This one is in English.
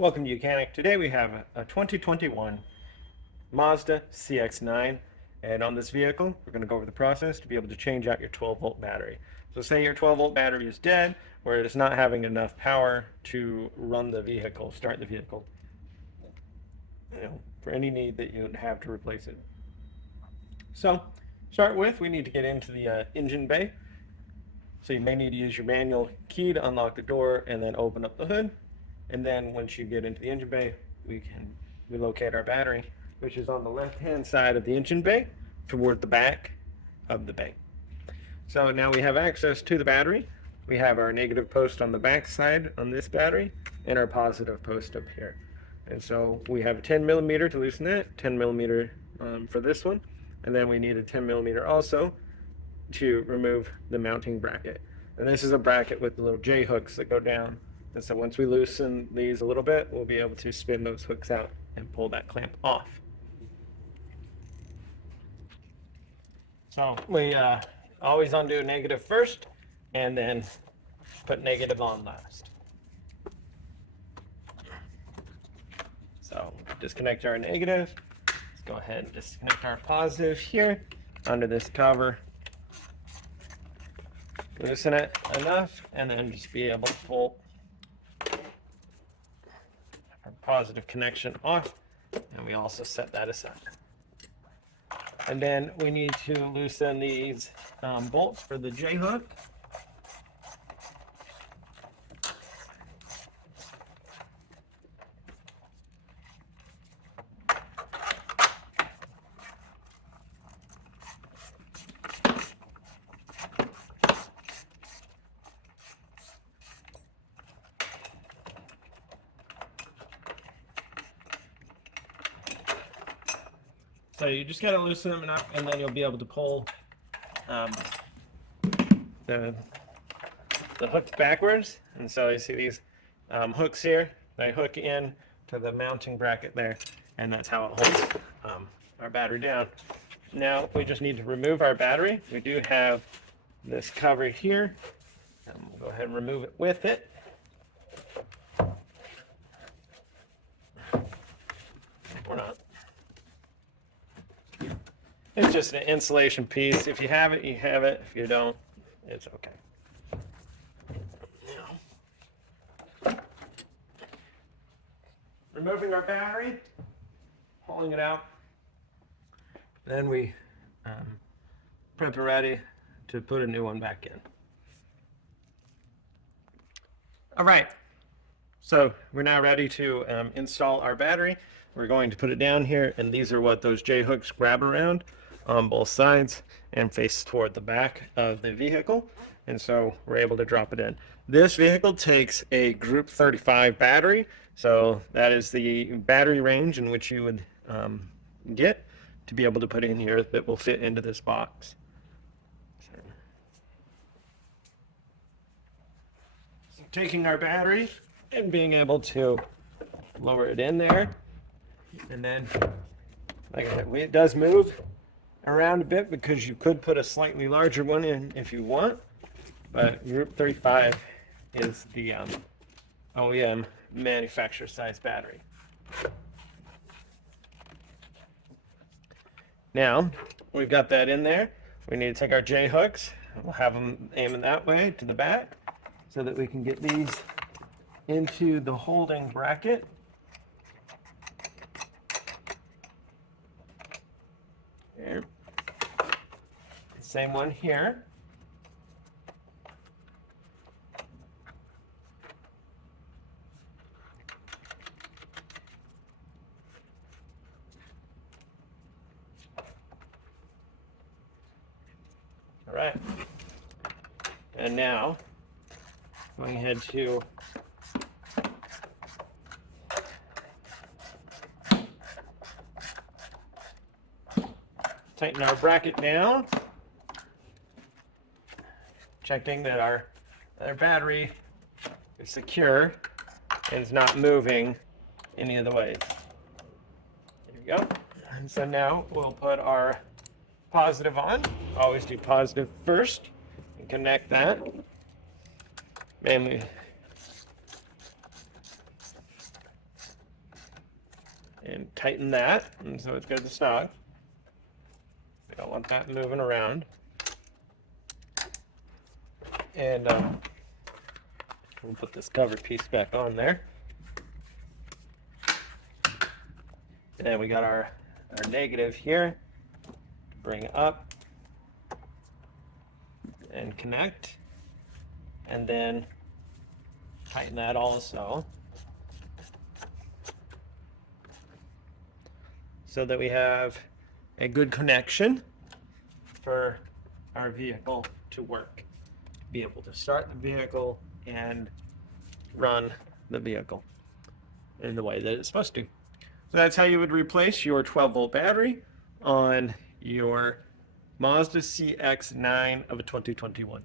Welcome to Reconnecting. Today we have a 2021 Mazda CX-9, and on this vehicle we're going to go over the process to be able to change out your 12-volt battery. So say your 12-volt battery is dead, or it is not having enough power to run the vehicle, start the vehicle, for any need that you would have to replace it. So start with, we need to get into the engine bay. So you may need to use your manual key to unlock the door and then open up the hood. And then once you get into the engine bay, we can relocate our battery, which is on the left-hand side of the engine bay toward the back of the bay. So now we have access to the battery. We have our negative post on the back side on this battery and our positive post up here. And so we have a 10 millimeter to loosen that, 10 millimeter for this one. And then we need a 10 millimeter also to remove the mounting bracket. And this is a bracket with the little J hooks that go down. And so once we loosen these a little bit, we'll be able to spin those hooks out and pull that clamp off. So we always undo negative first and then put negative on last. So disconnect our negative. Let's go ahead and disconnect our positive here under this cover. Loosen it enough and then just be able to pull our positive connection off, and we also set that aside. And then we need to loosen these bolts for the J hook. So you just gotta loosen them enough, and then you'll be able to pull the hooks backwards. And so you see these hooks here, they hook in to the mounting bracket there, and that's how it holds our battery down. Now we just need to remove our battery. We do have this cover here, and we'll go ahead and remove it with it. Or not. It's just an insulation piece. If you have it, you have it. If you don't, it's okay. Removing our battery, pulling it out. Then we prep it ready to put a new one back in. All right, so we're now ready to install our battery. We're going to put it down here, and these are what those J hooks grab around on both sides and face toward the back of the vehicle. And so we're able to drop it in. This vehicle takes a Group 35 battery. So that is the battery range in which you would get to be able to put in here that will fit into this box. So taking our battery and being able to lower it in there. And then, like I said, it does move around a bit because you could put a slightly larger one in if you want, but Group 35 is the OEM manufacturer size battery. Now, we've got that in there. We need to take our J hooks. We'll have them aiming that way to the back so that we can get these into the holding bracket. There. Same one here. All right. And now, going ahead to tighten our bracket down, checking that our battery is secure and is not moving any of the ways. There we go. And so now we'll put our positive on. Always do positive first and connect that. Mainly and tighten that, and so it's good to stock. We don't want that moving around. And we'll put this cover piece back on there. And we got our negative here. Bring it up and connect, and then tighten that also, so that we have a good connection for our vehicle to work. Be able to start the vehicle and run the vehicle in the way that it's supposed to. So that's how you would replace your 12-volt battery on your Mazda CX-9 of a 2021.